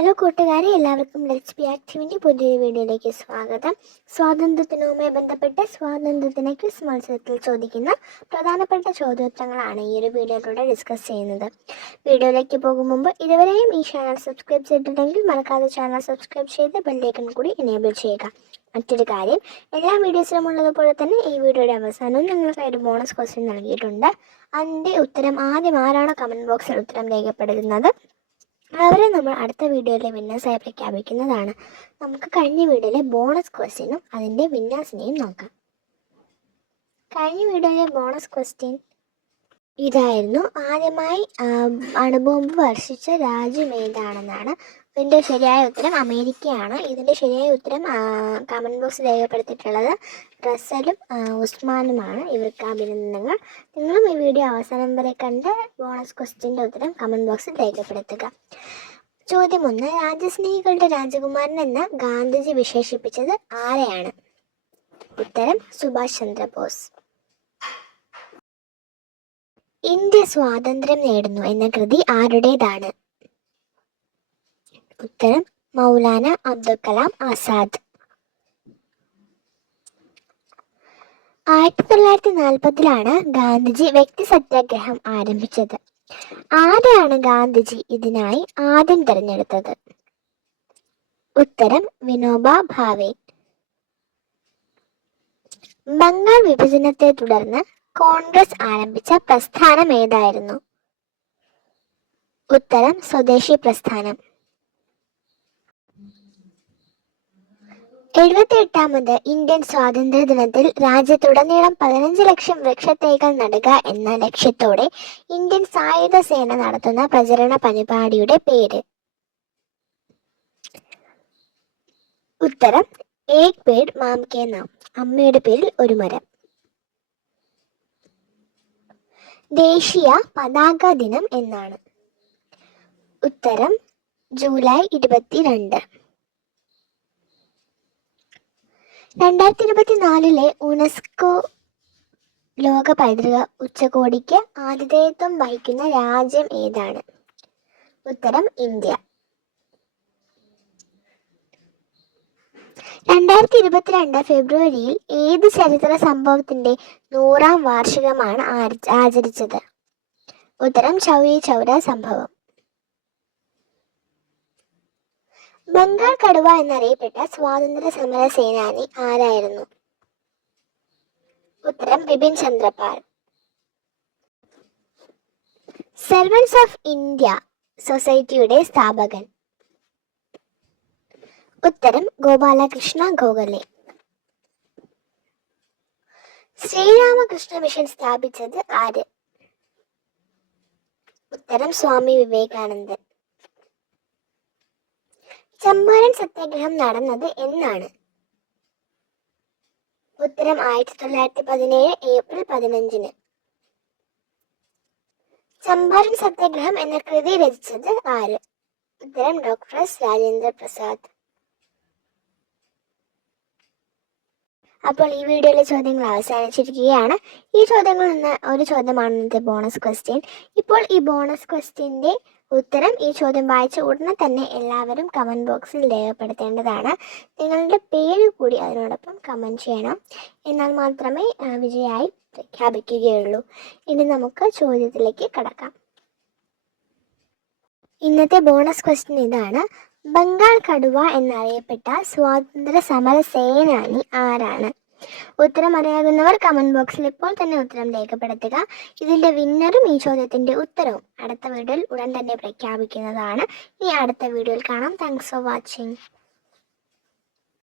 Hello കൂട്ടുകാരെ, എല്ലാവർക്കും let's be ആക്റ്റീവിൻ്റെ പുതിയൊരു വീഡിയോയിലേക്ക് സ്വാഗതം. സ്വാതന്ത്ര്യദിനവുമായി ബന്ധപ്പെട്ട് സ്വാതന്ത്ര്യദിന ക്വിസ് മത്സരത്തിൽ ചോദിക്കുന്ന പ്രധാനപ്പെട്ട ചോദ്യോത്തരങ്ങളാണ് ഈ ഒരു വീഡിയോയിലൂടെ ഡിസ്കസ് ചെയ്യുന്നത്. വീഡിയോയിലേക്ക് പോകും മുമ്പ് ഇതുവരെയും ഈ ചാനൽ സബ്സ്ക്രൈബ് ചെയ്തിട്ടുണ്ടെങ്കിൽ മറക്കാതെ ചാനൽ സബ്സ്ക്രൈബ് ചെയ്ത് ബെല്ലൈക്കൺ കൂടി എനേബിൾ ചെയ്യുക. മറ്റൊരു കാര്യം, എല്ലാ വീഡിയോസിലും ഉള്ളതുപോലെ തന്നെ ഈ വീഡിയോയുടെ അവസാനവും നിങ്ങൾക്കായി ഒരു ബോണസ് ക്വസ്റ്റ്യൻ നൽകിയിട്ടുണ്ട്. അതിൻ്റെ ഉത്തരം ആദ്യം ആരാണോ കമൻറ്റ് ബോക്സിൽ ഉത്തരം രേഖപ്പെടുത്തുന്നത് അവരെ നമ്മൾ അടുത്ത വീഡിയോയിലെ വിന്നേഴ്സായി പ്രഖ്യാപിക്കുന്നതാണ്. നമുക്ക് കഴിഞ്ഞ വീഡിയോയിലെ ബോണസ് ക്വസ്റ്റ്യനും അതിൻ്റെ വിന്നേഴ്സിനെയും നോക്കാം. കഴിഞ്ഞ വീഡിയോയിലെ ബോണസ് ക്വസ്റ്റ്യൻ ഇതായിരുന്നു: ആദ്യമായി അണുബോംബ് വർഷിച്ച രാജ്യം ഏതാണെന്നാണ്. ഇതിൻ്റെ ശരിയായ ഉത്തരം അമേരിക്കയാണ്. ഇതിൻ്റെ ശരിയായ ഉത്തരം കമൻറ്റ് ബോക്സിൽ രേഖപ്പെടുത്തിയിട്ടുള്ളത് റസലും ഉസ്മാനുമാണ്. ഇവർക്ക് അഭിനന്ദനങ്ങൾ. നിങ്ങളും ഈ വീഡിയോ അവസാനം വരെ കണ്ട് ബോണസ് ക്വസ്റ്റ്യൻ്റെ ഉത്തരം കമൻറ്റ് ബോക്സിൽ രേഖപ്പെടുത്തുക. ചോദ്യം 1: രാജ്യസ്നേഹികളുടെ രാജകുമാരൻ എന്ന് ഗാന്ധിജി വിശേഷിപ്പിച്ചത് ആരെയാണ്? ഉത്തരം സുഭാഷ് ചന്ദ്രബോസ്. ഇന്ത്യ സ്വാതന്ത്ര്യം നേടുന്നു എന്ന കൃതി ആരുടേതാണ്? ഉത്തരം മൗലാന അബ്ദുൽ കലാം ആസാദ്. 1940-ലാണ് ഗാന്ധിജി വ്യക്തി സത്യാഗ്രഹം ആരംഭിച്ചത്. ആരെയാണ് ഗാന്ധിജി ഇതിനായി ആദ്യം തിരഞ്ഞെടുത്തത്? ഉത്തരം വിനോബ ഭാവെ. ബംഗാൾ വിഭജനത്തെ തുടർന്ന് കോൺഗ്രസ് ആരംഭിച്ച പ്രസ്ഥാനം ഏതായിരുന്നു? ഉത്തരം സ്വദേശി പ്രസ്ഥാനം. 78ാമത് ഇന്ത്യൻ സ്വാതന്ത്ര്യ ദിനത്തിൽ രാജ്യത്തുടനീളം 15 ലക്ഷം വൃക്ഷത്തൈകൾ നടുക എന്ന ലക്ഷ്യത്തോടെ ഇന്ത്യൻ സായുധ സേന നടത്തുന്ന പ്രചരണ പരിപാടിയുടെ പേര്? ഉത്തരം ഏക് പേഡ് മാം കെ നാം, അമ്മയുടെ പേരിൽ ഒരു മരം. ദേശീയ പതാക ദിനം എന്നാണ്? ഉത്തരം ജൂലൈ 22. 2024 യുനെസ്കോ ലോക പൈതൃക ഉച്ചകോടിക്ക് ആതിഥേയത്വം വഹിക്കുന്ന രാജ്യം ഏതാണ്? ഉത്തരം ഇന്ത്യ. 2022 ഫെബ്രുവരിയിൽ ഏത് ചരിത്ര സംഭവത്തിന്റെ 100ാം വാർഷികമാണ് ആചരിച്ചത്? ഉത്തരം ചൗരി ചൗര സംഭവം. ബംഗാൾ കടുവ എന്നറിയപ്പെട്ട സ്വാതന്ത്ര്യ സമര സേനാനി ആരായിരുന്നു? ഉത്തരം Bipin Chandra Pal. Servants of India സൊസൈറ്റിയുടെ സ്ഥാപകൻ? ഉത്തരം ഗോപാലകൃഷ്ണ ഗോഖലെ. ശ്രീരാമകൃഷ്ണ മിഷൻ സ്ഥാപിച്ചത് ആര്? ഉത്തരം സ്വാമി വിവേകാനന്ദൻ. ചമ്പാരൻ സത്യാഗ്രഹം നടന്നത് എന്നാണ്? ഉത്തരം 1917 ഏപ്രിൽ 15. ചമ്പാരൻ സത്യാഗ്രഹം എന്ന കൃതി രചിച്ചത് ആര്? ഉത്തരം ഡോക്ടർ എസ് രാജേന്ദ്ര പ്രസാദ്. അപ്പോൾ ഈ വീഡിയോയിലെ ചോദ്യങ്ങൾ അവസാനിച്ചിരിക്കുകയാണ്. ഈ ചോദ്യങ്ങളിൽ നിന്ന് ഒരു ചോദ്യമാണ് ഇന്നത്തെ ബോണസ് ക്വസ്റ്റ്യൻ. ഇപ്പോൾ ഈ ബോണസ് ക്വസ്റ്റ്യൻ്റെ ഉത്തരം ഈ ചോദ്യം വായിച്ച ഉടനെ തന്നെ എല്ലാവരും കമൻറ്റ് ബോക്സിൽ രേഖപ്പെടുത്തേണ്ടതാണ്. നിങ്ങളുടെ പേര് കൂടി അതിനോടൊപ്പം കമൻറ്റ് ചെയ്യണം. എന്നാൽ മാത്രമേ വിജയായി പ്രഖ്യാപിക്കുകയുള്ളൂ. ഇനി നമുക്ക് ചോദ്യത്തിലേക്ക് കടക്കാം. ഇന്നത്തെ ബോണസ് ക്വസ്റ്റ്യൻ ഇതാണ്: ബംഗാൾ കടുവ എന്നറിയപ്പെട്ട സ്വാതന്ത്ര്യ സമര സേനാനി ആരാണ്? ഉത്തരം അറിയാവുന്നവർ കമൻറ്റ് ബോക്സിൽ ഇപ്പോൾ തന്നെ ഉത്തരം രേഖപ്പെടുത്തുക. ഇതിൻ്റെ വിന്നറും ഈ ചോദ്യത്തിൻ്റെ ഉത്തരവും അടുത്ത വീഡിയോയിൽ ഉടൻ തന്നെ പ്രഖ്യാപിക്കുന്നതാണ്. ഇനി അടുത്ത വീഡിയോയിൽ കാണാം. Thanks for watching.